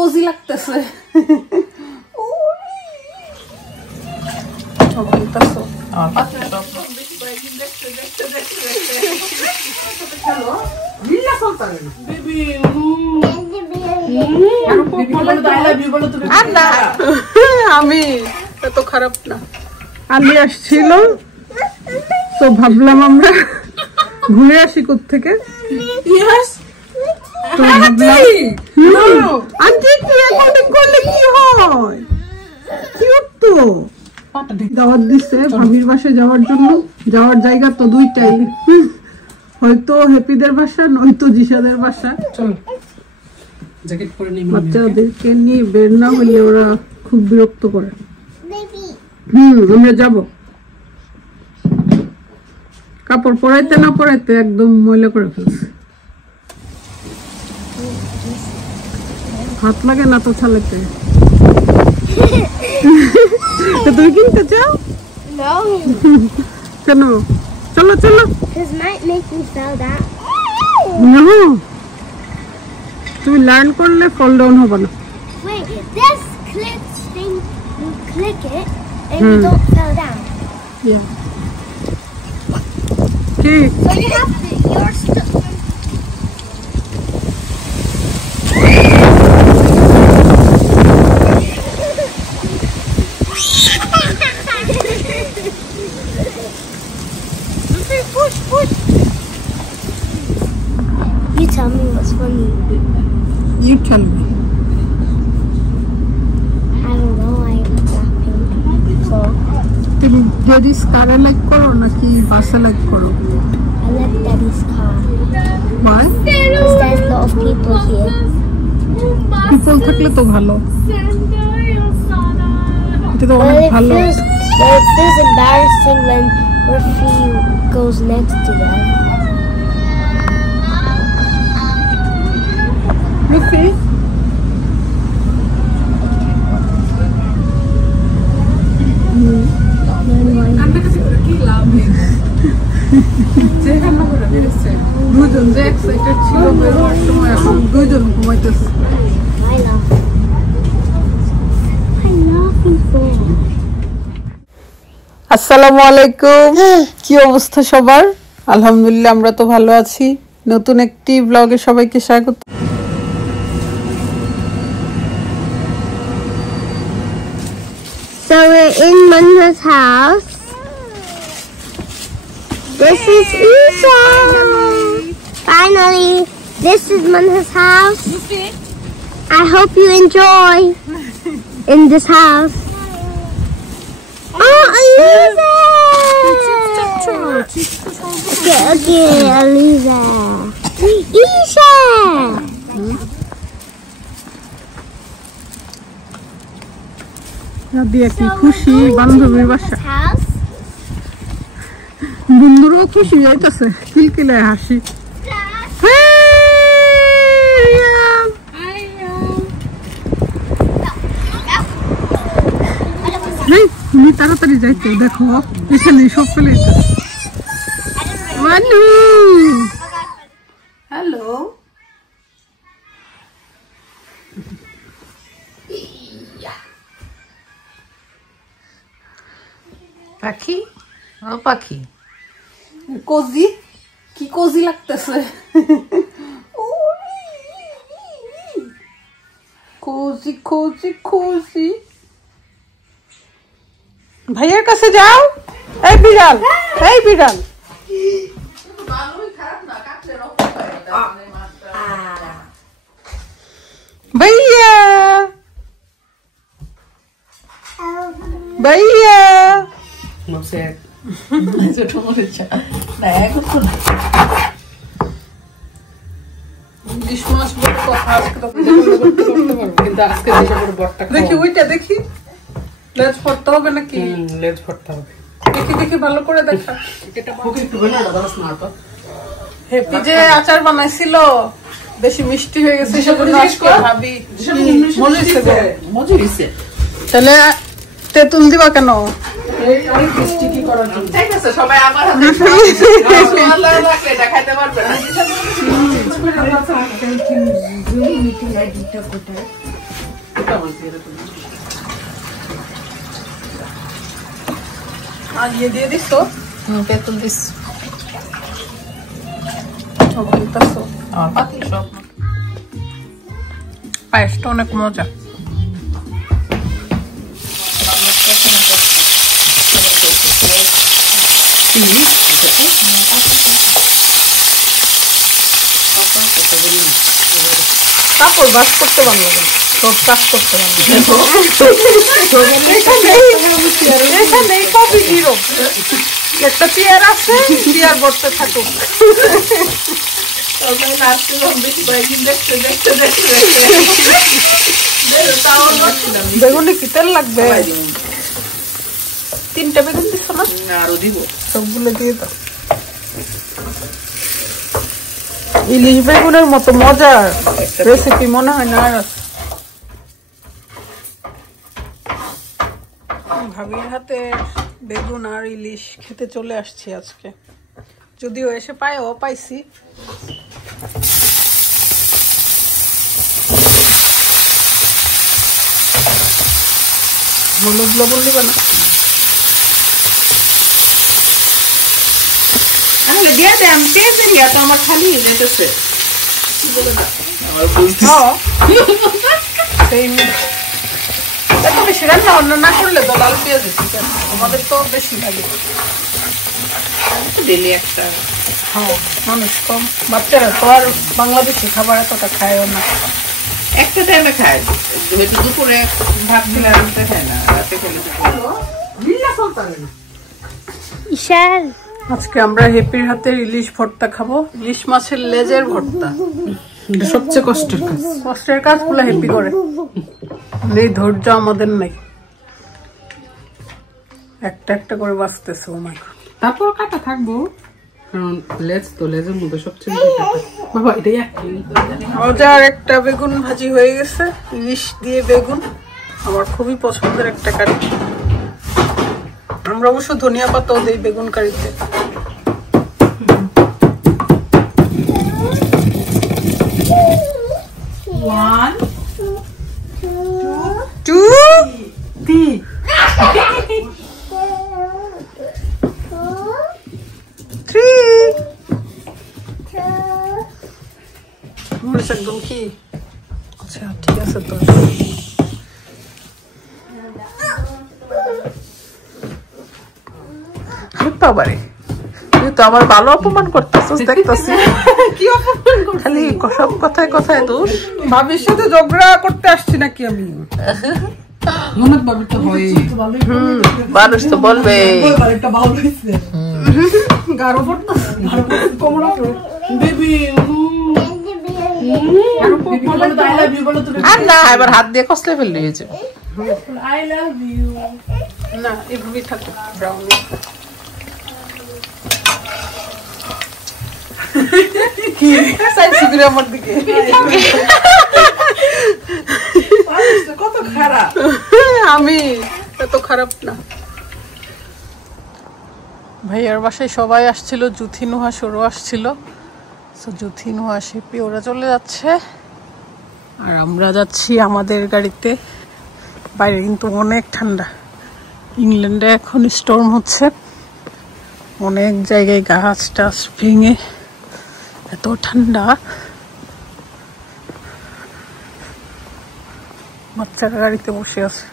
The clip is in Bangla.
কোজি লাগতেছে। আমি এত খারাপ না। আলি আসছিল তো ভাবলাম আমরা ঘুরে আসি কোত্থেকে। দাওয়াত দিচ্ছে ভাবির বাসায় যাওয়ার জন্য। যাওয়ার জায়গা তো দুইটাই, হয়তো হ্যাপিদের বাসা নয়তো জিসাদের বাসা। বাচ্চাদেরকে নিয়ে বের না হইলে ওরা খুব বিরক্ত করে। আমরা যাব। কাপড় পরাইতে না পরাইতে একদম ময়লা করে ফেলছে। হাত লাগে না তো ছালেতে। তুই কিনতে চাও? কেন? চলো চলো। তুমি লার্ন করলে ফল ডাউন হবে না। ঠিক। You tell me what's funny. You tell me. I don't know. I'm laughing. So তুমি ড্যাডিস কারে লাইক করো নাকি বাসে লাইক করো? I like Daddy's car. Why? Because there's a lot of people here. People থাকলে তো ভালো। এটা তো অনেক ভালো। It feels embarrassing when Murphy goes next to them. Murphy? দুজন যে এক্সাইটেড ছিল বেরোয়ার সময় এখন দুজন ঘুমাইতেছে। আসসালামু আলাইকুম। কি অবস্থা সবার? আলহামদুলিল্লাহ আমরা তো ভালো আছি। নতুন একটি ব্লগে সবাইকে স্বাগত। So we're in Manha's house. This is Isha. Finally, this is Manha's house. I hope you enjoy in this house. Oh, Aliza! Okay, Aliza. Isha! Radia কি খুশি বান্ধবীর বাসা। বন্ধুরাও খুশি যাইতেছে, কিলকিলায় হাসি। তুমি তাড়াতাড়ি যাইতে দেখো এখানে সব ফেলে মানু। হ্যালো পাখি। ও পাখি কোজি, কি কোজি লাগতেছে। Cosy cosy cosy. ভাইয়ের কাছে যাও। এই বিড়াল, এই বিড়াল। ভাইয়া ভাইয়া দেখি ওইটা দেখি লেজ ফটতে হবে নাকি? লেজ ফটতে হবে। দেখি দেখি ভালো করে দেখা। হ্যাপি যে আচার বানাইছিল বেশি মিষ্টি হয়ে গেছে সেজন্য আজকে ভাবি মজা হইছে। তাহলে তেঁতুল দিবা কেন? সবাই আমার দেখাইতে পারবে না। আর ইয়ে দিয়ে দিছো? তেঁতুল দিস। পায়েসটা অনেক মজা। কাপড় বাস করতে ভালো লাগে, সব কাজ করতে ভালো লাগে। একটা চেয়ার আছে, চেয়ার বসতে থাকুক। বেগুনে কি তেল লাগবে? 3টা বেগুন দিচ্ছ না? আরো দিব, সবগুলো দিয়ে দাও। ইলিশ বেগুনের মতো মজার রেসিপি মনে হয় না আর। ভাবির হাতে বেগুন আর ইলিশ খেতে চলে আসছি আজকে, যদিও এসে পাইছি। হলুদ লবণ দিবা না? দিয়ে দে, আমি পেয়ে দিই, তো আমার খালি যেতেছে। বেশি রান্না না করলে তো লাল পেঁয়াজ ঠিক আছে, আমাদের তো বেশি লাগে। ডেলি একটা, হ্যাঁ মানুষ কম, বাচ্চারা তো আর বাংলাদেশি খাবার এতটা খায়ও না। একটা টাইমে খায়, হয়তো দুপুরে ভাত খেলে রাতে খায় না, রাতে খেলে ঈশান, আজকে আমরা হেপির হাতের ইলিশ ভর্তা খাবো। ইলিশ মাছের লেজের ভর্তা সবচেয়ে কষ্টের কাজ। কষ্টের কাজগুলো হেপি করে, এই ধৈর্য আমাদের নাই। একটা একটা করে বাঁচতেছে ওনার। তারপর কাটা থাকবো, কারণ লেজ তো, লেজের মধ্যে সবচেয়ে বেশি কাটা। বাবা এটাই মজার একটা বেগুন ভাজি হয়ে গেছে, ইলিশ দিয়ে বেগুন আমার খুবই পছন্দের একটা কারি। আমরা অবশ্য ধনিয়া পাতাও দেই বেগুন কারিতে। One, two, three. মরিচ একদম কি? আচ্ছা ঠিক আছে তো। বাবারে, তুই তো আমার ভালো অপমান করতেছিস দেখতেছি। কি অপমান করছিস? খালি সব কথায় কথায় দোষ। ভাবির সাথে ঝগড়া করতে আসছি নাকি আমি? ননদ বাবু তো হয়, মানুষ তো বলবে গাঢ় পড়তেছে, কোমরা বেবি আর না, এবার হাত দিয়ে কষলে ফেললে হয়েছে। I love you. না এভাবেই থাকো ব্রাউনি। আমার দিকে কত খারাপ, আমি এত খারাপ না। ভাইয়ার বাসায় সবাই আসছিল, জুথি নুহা সরু আসছিল। জুথি নুহা শিপি ওরা চলে যাচ্ছে, আর আমরা যাচ্ছি আমাদের গাড়িতে। বাইরে কিন্তু অনেক ঠান্ডা, ইংল্যান্ডে এখন স্টর্ম হচ্ছে, অনেক জায়গায় গাছ টাছ ভেঙে এত ঠান্ডা। বাচ্চারা গাড়িতে বসে আছে।